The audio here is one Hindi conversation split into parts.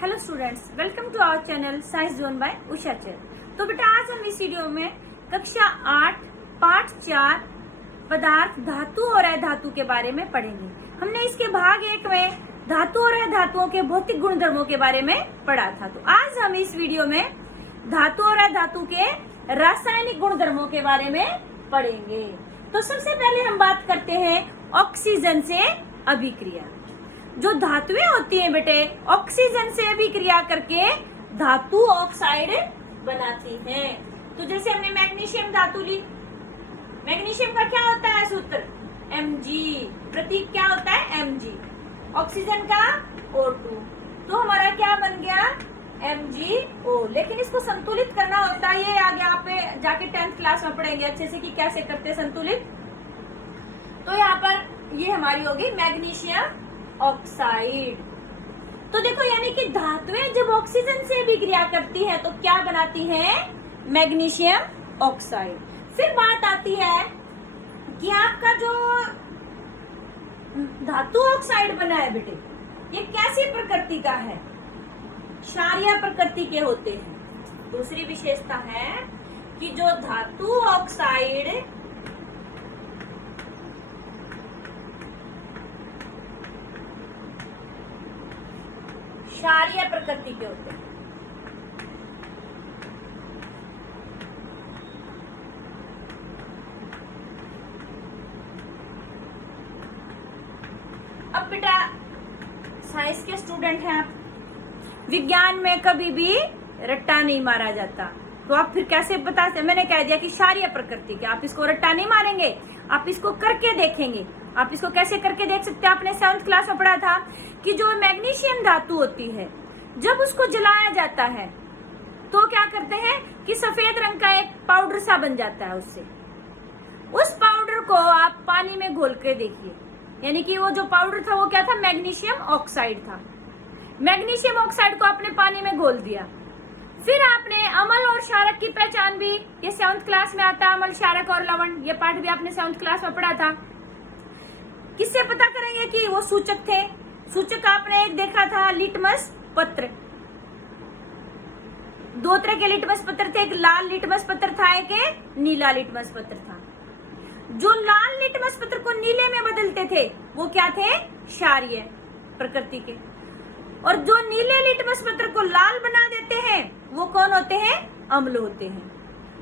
Hello students, welcome to our channel science zone by Usha चर। तो बेटा आज हम इस वीडियो में कक्षा 8 पाठ 4 पदार्थ धातु और अधातु के बारे में पढ़ेंगे। हमने इसके भाग 1 में धातु और अधातुओं के भौतिक गुणधर्मों के बारे में पढ़ा था। तो आज हम इस वीडियो में धातु और अधातु के रासायनिक गुणधर्मों के बारे में पढ़ेंगे। तो सबसे पहले हम बात करते हैं ऑक्सीजन से अभिक्रिया। जो धातुएं होती हैं बेटे, ऑक्सीजन से अभिक्रिया करके धातु ऑक्साइड बनाती हैं। तो जैसे हमने मैग्नीशियम धातु ली, मैग्नीशियम का क्या होता है सूत्र Mg, प्रतीक क्या होता है Mg, ऑक्सीजन का O2, तो हमारा क्या बन गया MgO। लेकिन इसको संतुलित करना होता है, ये आगे आप जाके 10th क्लास में पढ़ेंगे अच्छे से कि कैसे करते संतुलित। तो यहाँ पर ये हमारी होगी मैग्नीशियम ऑक्साइड। तो देखो यानी कि धातुएं जब ऑक्सीजन से अभिक्रिया करती है तो क्या बनाती है, मैग्नीशियम ऑक्साइड। फिर बात आती है कि आपका जो धातु ऑक्साइड बना है बेटे, ये कैसी प्रकृति का है, क्षारीय प्रकृति के होते हैं। दूसरी विशेषता है कि जो धातु ऑक्साइड क्षारीय प्रकृति के होते हैं। अब बेटा साइंस के स्टूडेंट हैं आप, विज्ञान में कभी भी रट्टा नहीं मारा जाता। तो आप फिर कैसे बता सकते, मैंने कह दिया कि क्षारीय प्रकृति के, आप इसको रट्टा नहीं मारेंगे, आप इसको करके देखेंगे। आप इसको कैसे करके देख सकते हैं, आपने 7th क्लास में पढ़ा था कि जो मैग्नीशियम धातु होती है जब उसको जलाया जाता है तो क्या करते हैं कि सफेद रंग का एक पाउडर सा बन जाता है। उससे उस पाउडर को आप पानी में घोल के देखिए, यानी कि वो जो पाउडर था वो क्या था, मैग्नीशियम ऑक्साइड था। मैग्नीशियम ऑक्साइड को आपने पानी में घोल दिया। फिर आपने अम्ल और क्षारक की पहचान भी, ये 7th क्लास में आता है, अम्ल, क्षारक और लवण, ये पाठ भी आपने 7th क्लास में पढ़ा था। किससे पता करेंगे कि वो सूचक थे? सूचक आपने एक देखा था लिटमस पत्र, 2 तरह के लिटमस पत्र थे, एक लाल लिटमस पत्र था, एक नीला लिटमस पत्र था। जो लाल लिटमस पत्र को नीले में बदलते थे वो क्या थे, क्षारीय प्रकृति के, और जो नीले लिटमस पत्र को लाल बना देते हैं वो कौन होते हैं, अम्ल होते हैं।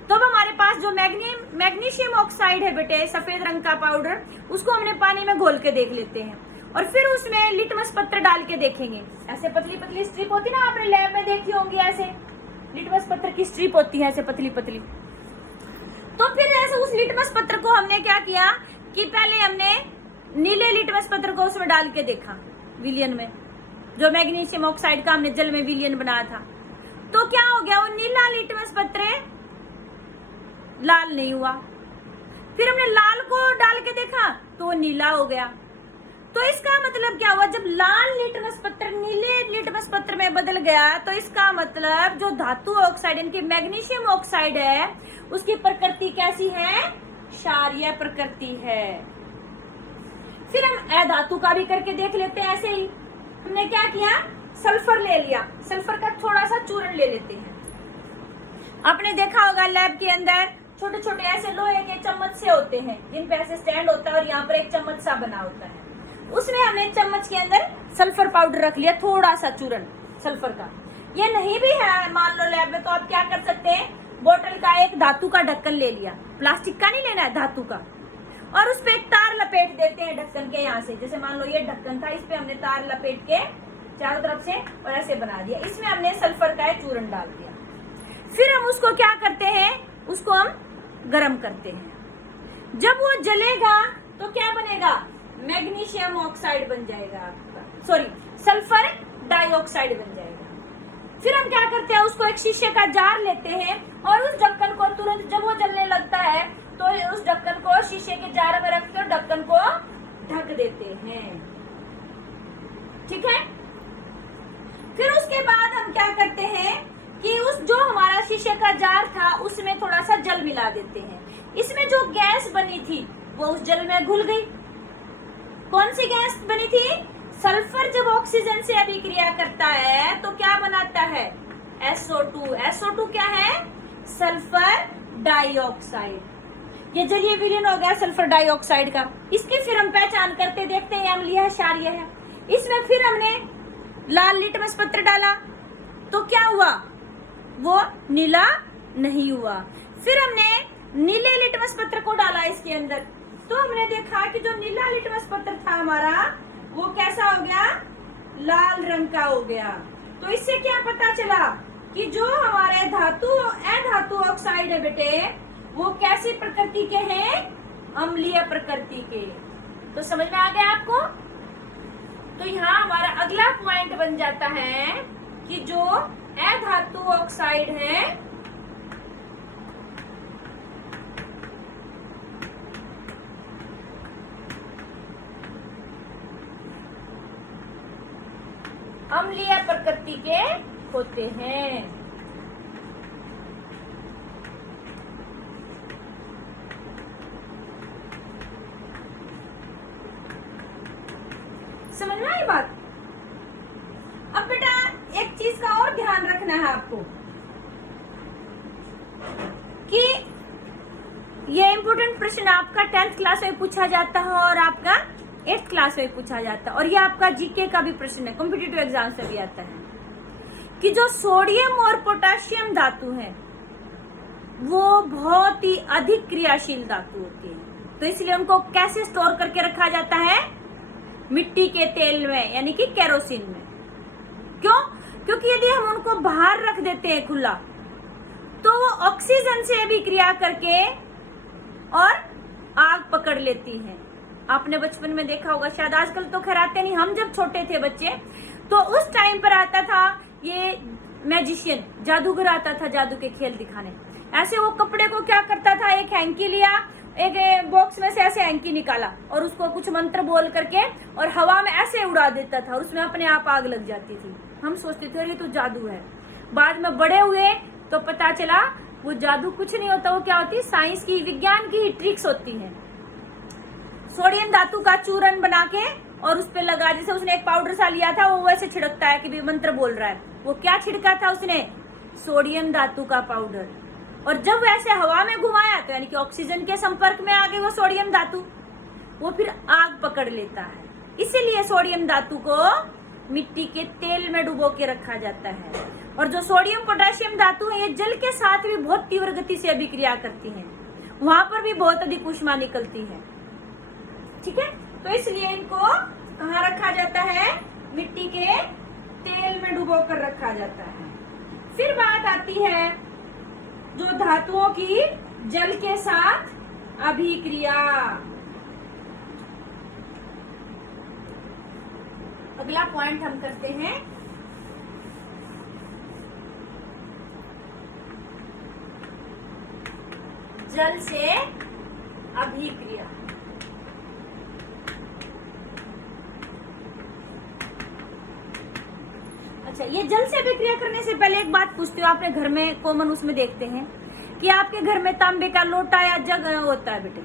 तो अब हमारे पास जो मैग्नीशियम ऑक्साइड है बेटे, सफेद रंग का पाउडर, उसको हमने पानी में घोल के देख लेते हैं और फिर उसमें लिटमस पत्र डाल के देखेंगे। ऐसे पतली पतली स्ट्रिप होती ना, आपने लैब में देखी होंगी, ऐसे लिटमस पत्र की स्ट्रिप होती है ऐसे पतली पतली। तो फिर ऐसे उस लिटमस पत्र को हमने क्या किया कि पहले हमने नीले लिटमस पत्र को उसमें डाल के देखा विलियन में, जो मैग्नीशियम ऑक्साइड का हमने जल में विलियन बनाया था। तो क्या हो गया, वो नीला लिटमस पत्र लाल नहीं हुआ। फिर हमने लाल को डाल के देखा तो वो नीला हो गया। तो इसका मतलब क्या हुआ, जब लाल लिटमस पत्र नीले लिटमस पत्र में बदल गया तो इसका मतलब जो धातु ऑक्साइड इनकी मैग्नीशियम ऑक्साइड है उसकी प्रकृति कैसी है, क्षारीय प्रकृति है। फिर हम अधातु का भी करके देख लेते हैं। ऐसे ही हमने क्या किया, सल्फर ले लिया, सल्फर का थोड़ा सा चूर्ण ले लेते हैं। आपने देखा होगा लैब के अंदर छोटे छोटे ऐसे लोहे के चम्मच से होते हैं जिन पे ऐसे स्टैंड होता है और यहाँ पर एक चम्मच सा बना होता है। उसमें हमने चम्मच के अंदर सल्फर पाउडर रख लिया, थोड़ा सा चूर्ण सल्फर का। ये नहीं भी है मान लो लैब में, तो आप क्या कर सकते हैं, बोतल का एक धातु का ढक्कन ले लिया, प्लास्टिक का नहीं लेना है, धातु का, और उस पे एक तार लपेट देते हैं ढक्कन के यहाँ से। जैसे मान लो ये ढक्कन था, इस पे हमने तार लपेट के चारों तरफ से और ऐसे बना दिया, इसमें हमने सल्फर का एक चूर्ण डाल दिया। फिर हम उसको क्या करते हैं, उसको हम गर्म करते हैं। जब वो जलेगा तो क्या बनेगा, मैग्नीशियम ऑक्साइड बन जाएगा आपका, सॉरी सल्फर डाइऑक्साइड बन जाएगा। फिर हम क्या करते हैं, उसको एक शीशे का जार लेते हैं और उस ढक्कन को तुरंत जब वो जलने लगता है तो उस ढक्कन को शीशे के जार में रख कर ढक्कन को ढक देते हैं, ठीक है। फिर उसके बाद हम क्या करते हैं कि उस जो हमारा शीशे का जार था उसमें थोड़ा सा जल मिला देते हैं। इसमें जो गैस बनी थी वो उस जल में घुल गई। कौन सी गैस बनी थी, सल्फर जब ऑक्सीजन से अभिक्रिया करता है तो क्या बनाता है? SO2। SO2 क्या है? Sulphur dioxide. ये जलीय विलीन हो गया सल्फर डाइऑक्साइड का। इसकी फिर हम पहचान करते देखते हैं, अम्लीय है क्षारीय है। इसमें फिर हमने लाल लिटमस पत्र डाला तो क्या हुआ? वो नीला नहीं हुआ। फिर हमने नीले लिटमस पत्र को डाला इसके अंदर, तो हमने देखा कि जो नीला लिटमस पत्र था हमारा वो कैसा हो गया? लाल रंग का हो गया। तो इससे क्या पता चला कि जो हमारे अधातु ऑक्साइड है बेटे, वो कैसी प्रकृति के हैं? अम्लीय प्रकृति के। तो समझ में आ गया आपको? तो यहाँ हमारा अगला पॉइंट बन जाता है कि जो अधातु ऑक्साइड है अम्लीय प्रकृति के होते हैं। समझ में आई बात? अब बेटा एक चीज का और ध्यान रखना है आपको कि ये इम्पोर्टेंट प्रश्न आपका 10th क्लास में पूछा जाता है और आपका 8th क्लास में पूछा जाता है, और ये आपका जीके का भी प्रश्न है, कॉम्पिटिटिव एग्जाम से भी आता है कि जो सोडियम और पोटेशियम धातु है वो बहुत ही अधिक क्रियाशील धातु होती है। तो इसलिए उनको कैसे स्टोर करके रखा जाता है? मिट्टी के तेल में, यानी कि केरोसिन में। क्यों? क्योंकि यदि हम उनको बाहर रख देते हैं खुला तो वो ऑक्सीजन से अभिक्रिया करके और आग पकड़ लेती है। आपने बचपन में देखा होगा, शायद आजकल तो खैर आते नहीं, हम जब छोटे थे बच्चे तो उस टाइम पर आता था ये मैजिशियन, जादूगर आता था जादू के खेल दिखाने। ऐसे वो कपड़े को क्या करता था, एक हैंकी लिया, एक बॉक्स में से ऐसे हैंकी निकाला और उसको कुछ मंत्र बोल करके और हवा में ऐसे उड़ा देता था और उसमें अपने आप आग लग जाती थी। हम सोचते थे ये तो जादू है। बाद में बड़े हुए तो पता चला वो जादू कुछ नहीं होता, वो क्या होती? साइंस की, विज्ञान की ही ट्रिक्स होती है। सोडियम धातु का चूर्ण बना के और उस पे लगा, जैसे उसने एक पाउडर सा लिया था वो वैसे छिड़कता है कि भी मंत्र बोल रहा है। वो क्या छिड़का था उसने? सोडियम धातु का पाउडर। और जब वैसे हवा में घुमाया तो यानी कि ऑक्सीजन के संपर्क में आ गई वो सोडियम धातु, वो फिर आग पकड़ लेता है। इसीलिए सोडियम धातु को मिट्टी के तेल में डुबो के रखा जाता है। और जो सोडियम पोटेशियम धातु है ये जल के साथ भी बहुत तीव्र गति से अभिक्रिया करती है, वहां पर भी बहुत अधिक ऊष्मा निकलती है। ठीक है, तो इसलिए इनको कहाँ रखा जाता है? मिट्टी के तेल में डुबो कर रखा जाता है। फिर बात आती है जो धातुओं की जल के साथ अभिक्रिया। अगला पॉइंट हम करते हैं जल से अभिक्रिया। अच्छा, ये जल से अभिक्रिया करने से पहले एक बात पूछती हूँ। आपने घर में कॉमन उसमें देखते हैं कि आपके घर में तांबे का लोटा या जग होता है बेटे,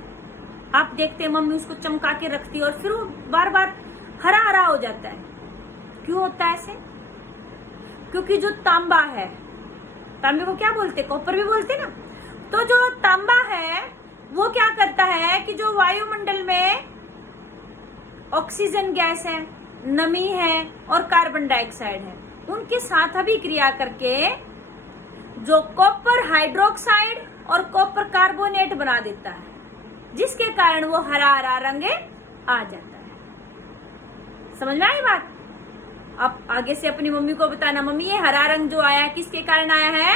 आप देखते हैं मम्मी उसको चमका के रखती है और फिर वो बार बार हरा हरा हो जाता है। क्यों होता है ऐसे? क्योंकि जो तांबा है, तांबे को क्या बोलते? कॉपर भी बोलते ना। तो जो तांबा है वो क्या करता है कि जो वायुमंडल में ऑक्सीजन गैस है, नमी है और कार्बन डाइऑक्साइड है, उनके साथ अभिक्रिया करके जो कॉपर हाइड्रोक्साइड और कॉपर कार्बोनेट बना देता है, जिसके कारण वो हरा हरा रंग आ जाता है। समझ में आई बात? अब आगे से अपनी मम्मी को बताना, मम्मी ये हरा रंग जो आया है किसके कारण आया है?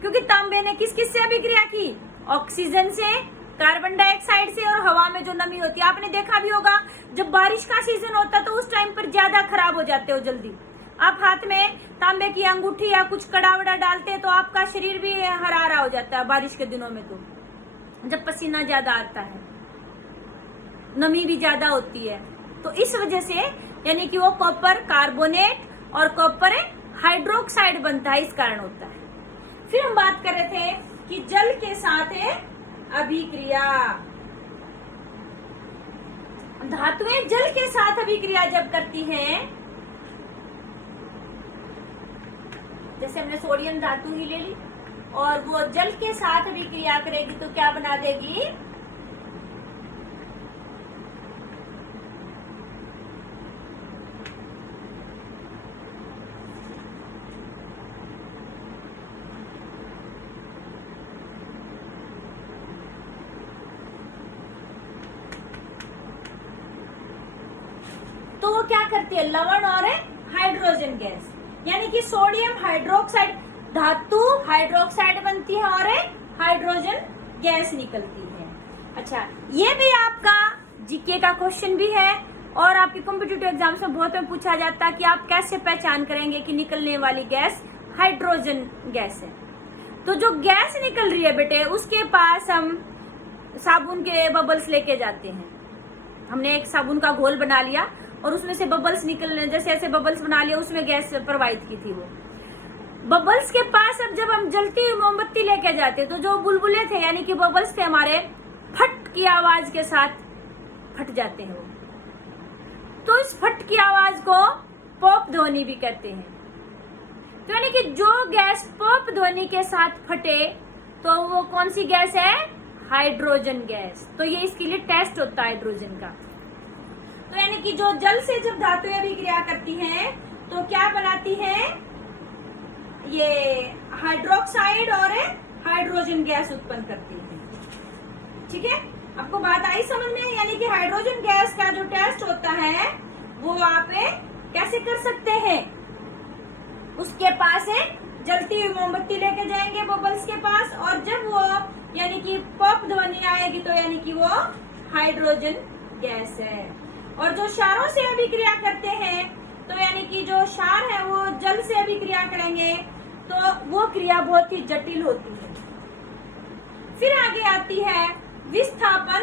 क्योंकि तांबे ने किस किस से अभिक्रिया की? ऑक्सीजन से, कार्बन डाइऑक्साइड से और हवा में जो नमी होती है। आपने देखा भी होगा जब बारिश का सीजन होता है तो उस टाइम पर ज्यादा खराब हो जाते हो जल्दी। आप हाथ में तांबे की अंगूठी या कुछ कड़ा वड़ा डालते हैं तो आपका शरीर भी हरा हरा हो जाता है बारिश के दिनों में, तो जब पसीना ज्यादा आता है, नमी भी ज्यादा होती है। तो इस वजह से यानी कि वो कॉपर कार्बोनेट और कॉपर हाइड्रोक्साइड बनता है, इस कारण होता है। फिर हम बात कर रहे थे कि जल के साथ अभिक्रिया। धातुएं जल के साथ अभिक्रिया जब करती हैं, जैसे हमने सोडियम धातु ही ले ली और वो जल के साथ अभिक्रिया करेगी तो क्या बना देगी, तो वो क्या करती है, लवण और हाइड्रोजन गैस, यानी कि सोडियम हाइड्रोक्साइड धातु हाइड्रोक्साइड बनती है और हाइड्रोजन गैस निकलती है। अच्छा, ये भी आपका जीके का क्वेश्चन भी है और आपके कॉम्पिटिटिव एग्जाम्स में बहुत में पूछा जाता है कि आप कैसे पहचान करेंगे कि निकलने वाली गैस हाइड्रोजन गैस है। तो जो गैस निकल रही है बेटे, उसके पास हम साबुन के बबल्स लेके जाते हैं। हमने एक साबुन का घोल बना लिया और उसमें से बबल्स निकलने, जैसे ऐसे बबल्स बना लिया, उसमें गैस प्रवाहित की थी। वो बबल्स के पास अब जब हम जलती हुई मोमबत्ती लेके जाते तो जो बुलबुले थे यानी कि बबल्स थे हमारे, फट की आवाज के साथ फट जाते हैं वो। तो इस फट की आवाज को पॉप ध्वनि भी कहते हैं। तो यानी कि जो गैस पॉप ध्वनि के साथ फटे तो वो कौन सी गैस है, हाइड्रोजन गैस। तो ये इसके लिए टेस्ट होता है हाइड्रोजन का। तो यानी कि जो जल से जब धातुएं अभिक्रिया करती हैं तो क्या बनाती हैं, ये हाइड्रोक्साइड और हाइड्रोजन गैस उत्पन्न करती है। ठीक है, आपको बात आई समझ में? यानी कि हाइड्रोजन गैस का जो टेस्ट होता है वो आप कैसे कर सकते हैं, उसके पास जलती हुई मोमबत्ती लेके जाएंगे बबल्स के पास और जब वो यानी कि पॉप ध्वनि आएगी तो यानी कि वो हाइड्रोजन गैस है। और जो क्षारों से अभिक्रिया करते हैं तो यानी कि जो क्षार है वो जल से अभिक्रिया करेंगे तो वो क्रिया बहुत ही जटिल होती है। फिर आगे आती है विस्थापन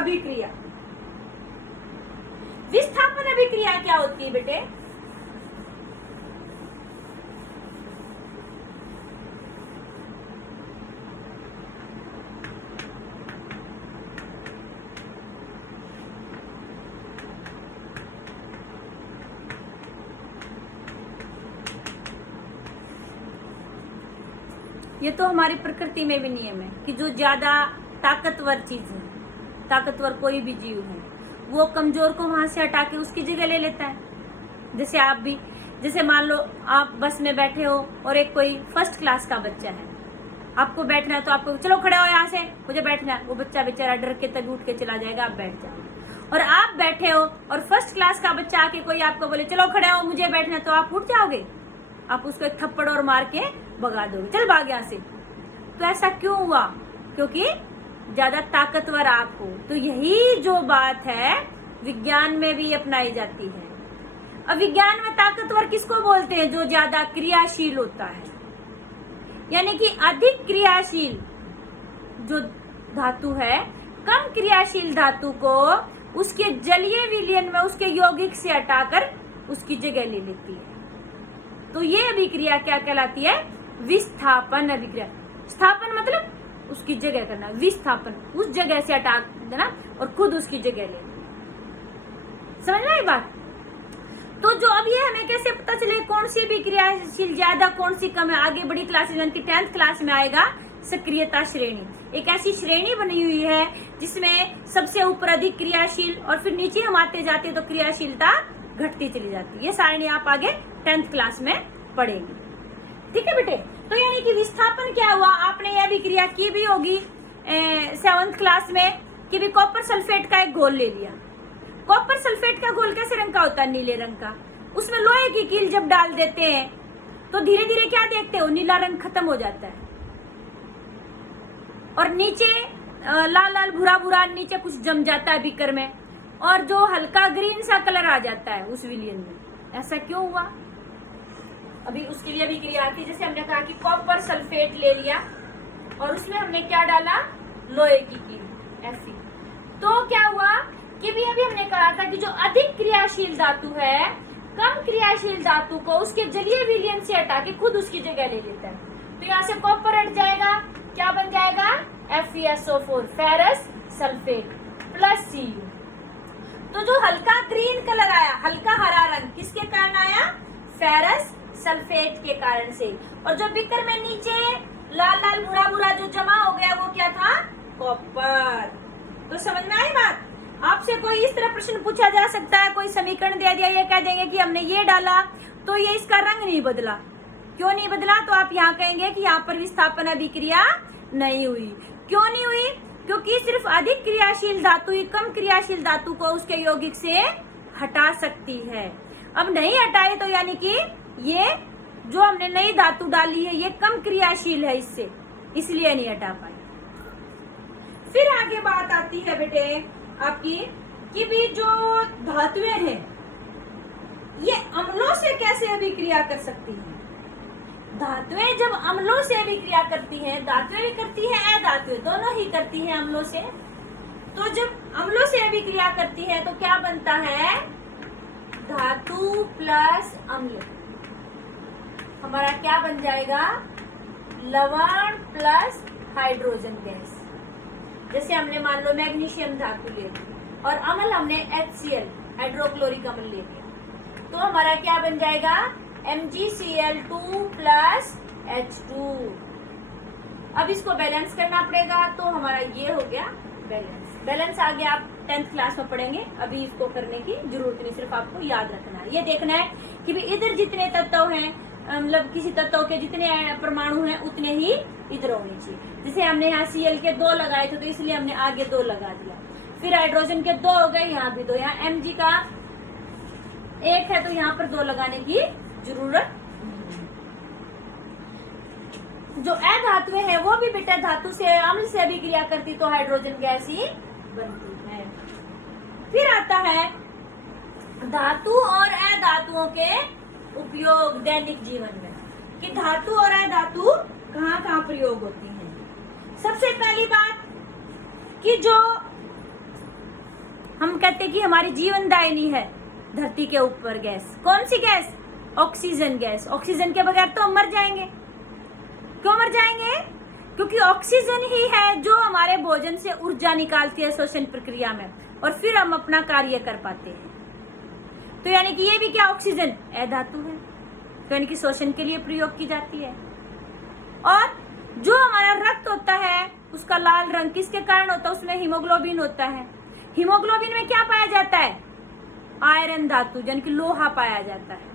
अभिक्रिया। विस्थापन अभिक्रिया क्या होती है बेटे? ये तो हमारी प्रकृति में भी नियम है कि जो ज्यादा ताकतवर चीज है, ताकतवर कोई भी जीव है, वो कमजोर को वहां से हटा के उसकी जगह ले लेता है। जैसे आप भी, जैसे मान लो आप बस में बैठे हो और एक कोई फर्स्ट क्लास का बच्चा है, आपको बैठना है तो आपको चलो खड़े हो यहाँ से, मुझे बैठना है। वो बच्चा बेचारा डर के तभी उठ के चला जाएगा, आप बैठ जाओ। और आप बैठे हो और फर्स्ट क्लास का बच्चा आके कोई आपको बोले चलो खड़े हो मुझे बैठना है, तो आप उठ जाओगे, आप उसको एक थप्पड़ और मार के भगा दोगे, चल भाग यहाँ से। तो ऐसा क्यों हुआ? क्योंकि ज्यादा ताकतवर आप हो। तो यही जो बात है विज्ञान में भी अपनाई जाती है। अब विज्ञान में ताकतवर किसको बोलते हैं? जो ज्यादा क्रियाशील होता है, यानी कि अधिक क्रियाशील जो धातु है, कम क्रियाशील धातु को उसके जलीय विलयन में उसके यौगिक से हटाकर उसकी जगह ले लेती है। तो ये अभिक्रिया क्या कहलाती है? विस्थापन अभिक्रिया। स्थापन मतलब उसकी जगह करना, विस्थापन उस जगह से हटा देना और खुद उसकी जगह ले। समझ में आई बात? तो जो अब ये हमें कैसे पता चले कौन सी अभिक्रियाशील ज्यादा कौन सी कम है? आगे बड़ी क्लासेस यानी कि 10th क्लास में आएगा सक्रियता श्रेणी। एक ऐसी श्रेणी बनी हुई है जिसमें सबसे ऊपर अधिक क्रियाशील और फिर नीचे हम आते जाते तो क्रियाशीलता घटती चली जाती है। ये सारणी आप आगे 10th क्लास में पढ़ेंगे। ठीक है बेटे? तो यानी कि विस्थापन क्या हुआ, आपने यह अभिक्रिया की भी होगी 7th क्लास में कि भी कॉपर सल्फेट का एक घोल ले लिया। कॉपर सल्फेट का घोल कैसे रंग का होता है? नीले रंग का। उसमें लोहे की कील जब डाल देते हैं तो धीरे धीरे क्या देखते हो? नीला रंग खत्म हो जाता है और नीचे लाल लाल भूरा भूरा नीचे कुछ जम जाता है बीकर में और जो हल्का ग्रीन सा कलर आ जाता है उस विलयन में। ऐसा क्यों हुआ? अभी उसके लिए अभिक्रिया आती है। जैसे हमने कहा कि कॉपर सल्फेट ले लिया और उसमें हमने क्या डाला? लोहे की कील Fe। तो क्या हुआ कि भी अभी हमने कहा था कि जो अधिक क्रियाशील धातु है कम क्रियाशील धातु को उसके जलीय विलयन से हटा के खुद उसकी जगह ले लेता है। तो यहाँ से कॉपर हट जाएगा, क्या बन जाएगा? FeSO4 ferrous sulphate plus Cu। तो जो हल्का ग्रीन कलर आया, हल्का हरा रंग, किसके कारण आया? फेरस सल्फेट के कारण से। और जो बीकर में नीचे लाल लाल भूरा भूरा जो जमा हो गया वो क्या था? कॉपर। तो समझ में आई बात? आपसे कोई इस तरह प्रश्न पूछा जा सकता है, कोई समीकरण दे दिया, ये कह देंगे कि हमने ये डाला तो ये इसका रंग नहीं बदला। क्यों नहीं बदला? तो आप यहाँ कहेंगे कि यहाँ पर विस्थापन अभिक्रिया नहीं हुई। क्यों नहीं हुई? क्योंकि सिर्फ अधिक क्रियाशील धातु ही कम क्रियाशील धातु को उसके यौगिक से हटा सकती है। अब नहीं हटाए तो यानी कि ये जो हमने नई धातु डाली है ये कम क्रियाशील है इससे, इसलिए नहीं हटा पाई। फिर आगे बात आती है बेटे आपकी कि भी जो धातुएं हैं ये अम्लों से कैसे अभिक्रिया कर सकती हैं। धातुएं जब अम्लों से अभिक्रिया करती हैं, धातुएं भी करती हैं, अधातुएं दोनों ही करती हैं अम्लों से। तो जब अम्लों से अभिक्रिया करती है तो क्या बनता है? धातु प्लस अम्ल। हमारा क्या बन जाएगा? लवण प्लस हाइड्रोजन गैस। जैसे हमने मान लो मैग्नीशियम धातु ले ली और अम्ल हमने HCl हाइड्रोक्लोरिक अम्ल ले लिया, तो हमारा क्या बन जाएगा? MgCl2 plus H2। अब इसको बैलेंस करना पड़ेगा, तो हमारा ये हो गया बैलेंस। बैलेंस आगे आप 10th क्लास में पढ़ेंगे, अभी इसको करने की जरूरत नहीं, सिर्फ आपको याद रखना है। ये देखना है कि भी इधर जितने तत्व हैं, मतलब किसी तत्व के जितने परमाणु हैं उतने ही इधर होने चाहिए। जैसे हमने यहाँ Cl के 2 लगाए थे तो इसलिए हमने आगे 2 लगा दिया। फिर हाइड्रोजन के 2 हो गए, यहाँ भी 2। यहाँ Mg का 1 है तो यहाँ पर 2 लगाने की जरूरत। जो अधातुएं हैं वो भी बेटा धातु से अम्ल से अभिक्रिया करती तो हाइड्रोजन गैस ही बनती है। फिर आता है धातु और अधातुओं के उपयोग दैनिक जीवन में, कि धातु और अधातु कहाँ कहाँ प्रयोग होती हैं। सबसे पहली बात कि जो हम कहते हैं कि हमारी जीवनदायिनी है धरती के ऊपर गैस, कौन सी गैस? Oxygen gas. ऑक्सीजन के बगैर तो हम मर जाएंगे। क्यों मर जाएंगे? क्योंकि ऑक्सीजन ही है जो हमारे भोजन से ऊर्जा निकालती है श्वसन प्रक्रिया में, और फिर हम अपना कार्य कर पाते हैं। तो यानी कि ये भी क्या? ऑक्सीजन अधातु है, तो यानी कि श्वसन के लिए प्रयोग की जाती है। और जो हमारा रक्त होता है उसका लाल रंग किसके कारण होता है? उसमें हीमोग्लोबिन होता है। हीमोग्लोबिन में क्या पाया जाता है? आयरन धातु यानी कि लोहा पाया जाता है।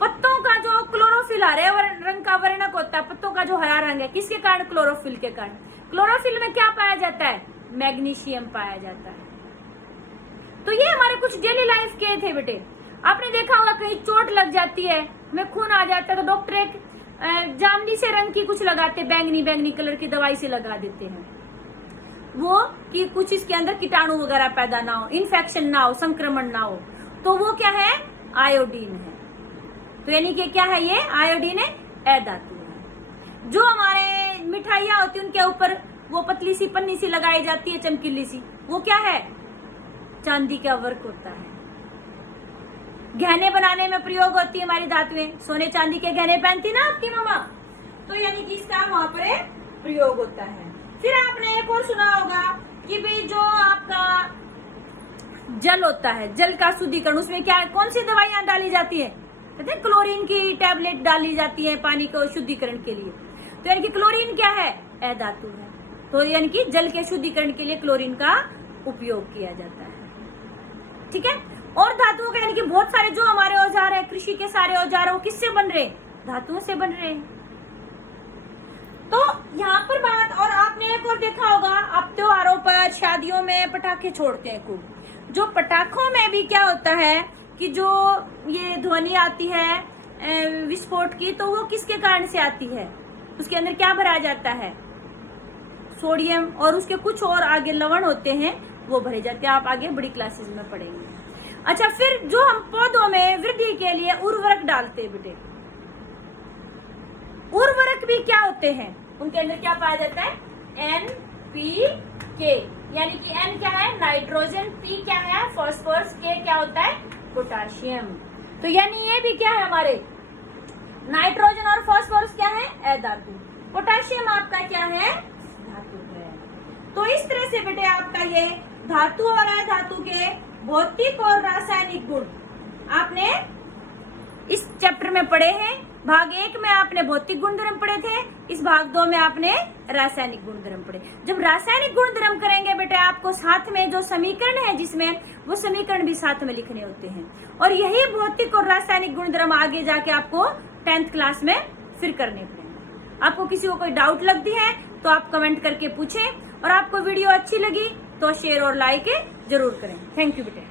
पत्तों का जो क्लोरोफिल हरे रंग का वर्णक होता है, पत्तों का जो हरा रंग है, किसके कारण? क्लोरोफिल के कारण। क्लोरोफिल में क्या पाया जाता है? मैग्नीशियम पाया जाता है। तो ये हमारे कुछ डेली लाइफ के थे बेटे। आपने देखा होगा कहीं चोट लग जाती है, में खून आ जाता है तो डॉक्टर एक जामनी से रंग की कुछ लगाते, बैंगनी बैंगनी कलर की दवाई से लगा देते हैं, वो कि कुछ इसके अंदर कीटाणु वगैरह पैदा ना हो, इन्फेक्शन ना हो, संक्रमण ना हो। तो वो क्या है? आयोडीन है। तो यानी कि क्या है? ये आयोडीन है, अधातु है। जो हमारे मिठाइयां होती है उनके ऊपर वो पतली सी पन्नी सी लगाई जाती है, चमकीली सी, वो क्या है? चांदी का वर्क होता है। गहने बनाने में प्रयोग होती है हमारी धातुएं, सोने चांदी के गहने पहनती ना आपकी मामा, तो यानी कि इसका वहां पर प्रयोग होता है। फिर आपने एक और सुना होगा कि भाई जो आपका जल होता है, जल का शुद्धिकरण, उसमें क्या कौन सी दवाइयां डाली जाती है? कहते हैं क्लोरीन की टैबलेट डाली जाती है पानी को शुद्धिकरण के लिए। तो यानी कि क्लोरीन क्या है? अधातु है। तो यानी कि जल के शुद्धिकरण के लिए क्लोरीन का उपयोग किया जाता है। ठीक है। और धातुओं का यानी कि बहुत सारे जो हमारे औजार है, कृषि के सारे औजार, वो किससे बन रहे? धातुओं से बन रहे हैं। तो यहाँ पर बात, और आपने एक और देखा होगा, आप त्योहारों पर शादियों में पटाखे छोड़ते हैं खूब। जो पटाखों में भी क्या होता है कि जो ये ध्वनि आती है विस्फोट की, तो वो किसके कारण से आती है? उसके अंदर क्या भरा जाता है? सोडियम, और उसके कुछ और आगे लवण होते हैं वो भरे जाते हैं। आप आगे बड़ी क्लासेस में पढ़ेंगे। अच्छा, फिर जो हम पौधों में वृद्धि के लिए उर्वरक डालते हैं बेटे, उर्वरक भी क्या होते हैं? उनके अंदर क्या पाया जाता है? NPK, यानी कि N क्या है? नाइट्रोजन, P क्या है? फॉस्फोरस, K क्या होता है? पोटाशियम। तो यानी ये भी क्या है हमारे? नाइट्रोजन और फॉस्फोरस क्या है? अधातु। पोटाशियम आपका क्या है? धातु है। तो इस तरह से बेटे आपका ये धातु और अधातु के भौतिक और रासायनिक गुण आपने इस चैप्टर में पढ़े हैं। भाग 1 में आपने भौतिक गुणधर्म पढ़े थे, इस भाग 2 में आपने रासायनिक गुणधर्म पढ़े। जब रासायनिक गुणधर्म करेंगे बेटा आपको साथ में जो समीकरण है जिसमें वो समीकरण भी साथ में लिखने होते हैं, और यही भौतिक और रासायनिक गुणधर्म आगे जाके आपको 10th क्लास में फिर करने पड़ेंगे। आपको किसी को कोई डाउट लगती है तो आप कमेंट करके पूछें, और आपको वीडियो अच्छी लगी तो शेयर और लाइक जरूर करें। थैंक यू बेटे।